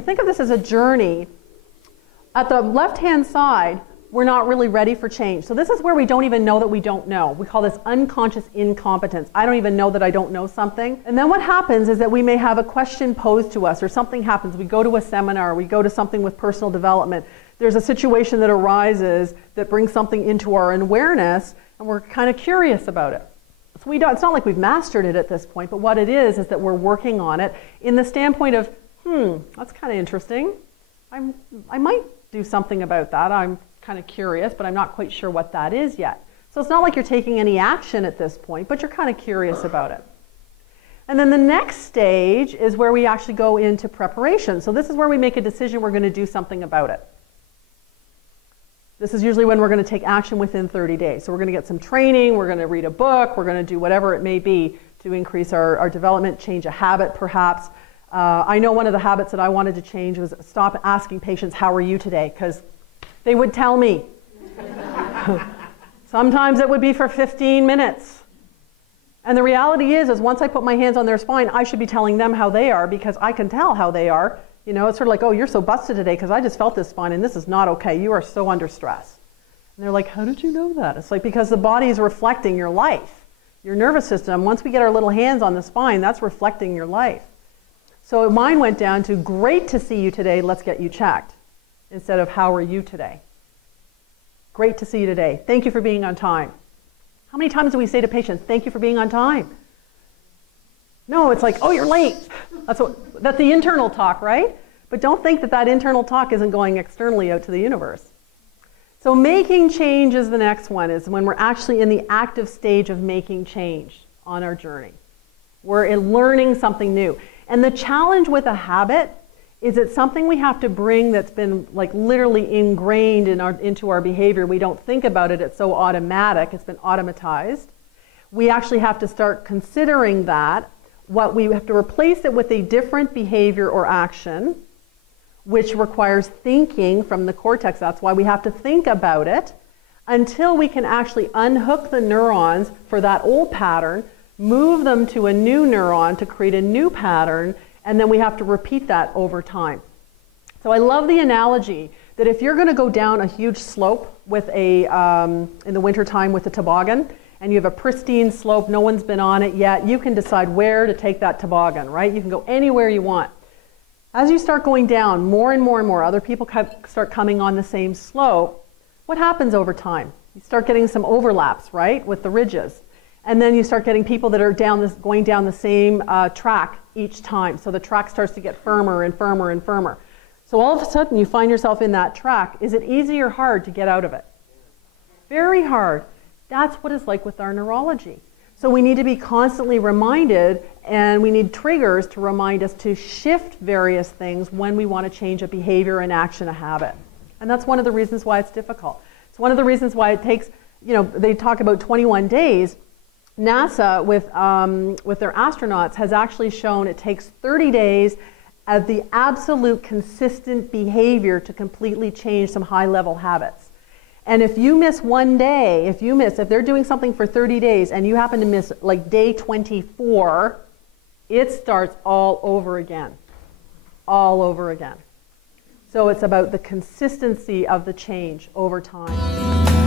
you think of this as a journey, at the left-hand side, we're not really ready for change. So this is where we don't even know that we don't know. We call this unconscious incompetence. I don't even know that I don't know something. And then what happens is that we may have a question posed to us, or something happens. We go to a seminar, we go to something with personal development. There's a situation that arises that brings something into our awareness, and we're kind of curious about it. So it's not like we've mastered it at this point, but what it is that we're working on it in the standpoint of, that's kind of interesting. I might do something about that. I'm kind of curious, but I'm not quite sure what that is yet. So it's not like you're taking any action at this point, but you're kind of curious about it. And then the next stage is where we actually go into preparation. So this is where we make a decision we're going to do something about it. This is usually when we're going to take action within 30 days. So we're going to get some training, we're going to read a book, we're going to do whatever it may be to increase our development, change a habit perhaps. I know one of the habits that I wanted to change was stop asking patients, how are you today? Because they would tell me. Sometimes it would be for 15 minutes. And the reality is once I put my hands on their spine, I should be telling them how they are because I can tell how they are. You know, it's sort of like, oh, you're so busted today because I just felt this spine and this is not okay. You are so under stress. And they're like, how did you know that? It's like because the body is reflecting your life. Your nervous system, once we get our little hands on the spine, that's reflecting your life. So mine went down to, great to see you today, let's get you checked. Instead of, how are you today? Great to see you today. Thank you for being on time. How many times do we say to patients, thank you for being on time? No, it's like, oh, you're late. That's the internal talk, right? But don't think that that internal talk isn't going externally out to the universe. So making change is the next one, is when we're actually in the active stage of making change on our journey. We're learning something new. And the challenge with a habit is it's something we have to bring that's been like literally ingrained into our behavior. We don't think about it, it's so automatic, it's been automatized. We actually have to start considering that. We have to replace it with a different behavior or action, which requires thinking from the cortex. That's why we have to think about it until we can actually unhook the neurons for that old pattern, move them to a new neuron to create a new pattern, and then we have to repeat that over time. So I love the analogy that if you're going to go down a huge slope with in the wintertime with a toboggan, and you have a pristine slope, no one's been on it yet, you can decide where to take that toboggan, right? You can go anywhere you want. As you start going down, more and more and more, other people start coming on the same slope. What happens over time? You start getting some overlaps, right, with the ridges. And then you start getting people that are going down the same track each time. So the track starts to get firmer and firmer and firmer. So all of a sudden you find yourself in that track. Is it easy or hard to get out of it? Very hard. That's what it's like with our neurology. So we need to be constantly reminded, and we need triggers to remind us to shift various things when we want to change a behavior, an action, a habit. And that's one of the reasons why it's difficult. It's one of the reasons why it takes, they talk about 21 days. NASA, with their astronauts, has actually shown it takes 30 days of the absolute consistent behavior to completely change some high-level habits. And if you miss one day, if they're doing something for 30 days and you happen to miss like day 24, it starts all over again. All over again. So it's about the consistency of the change over time.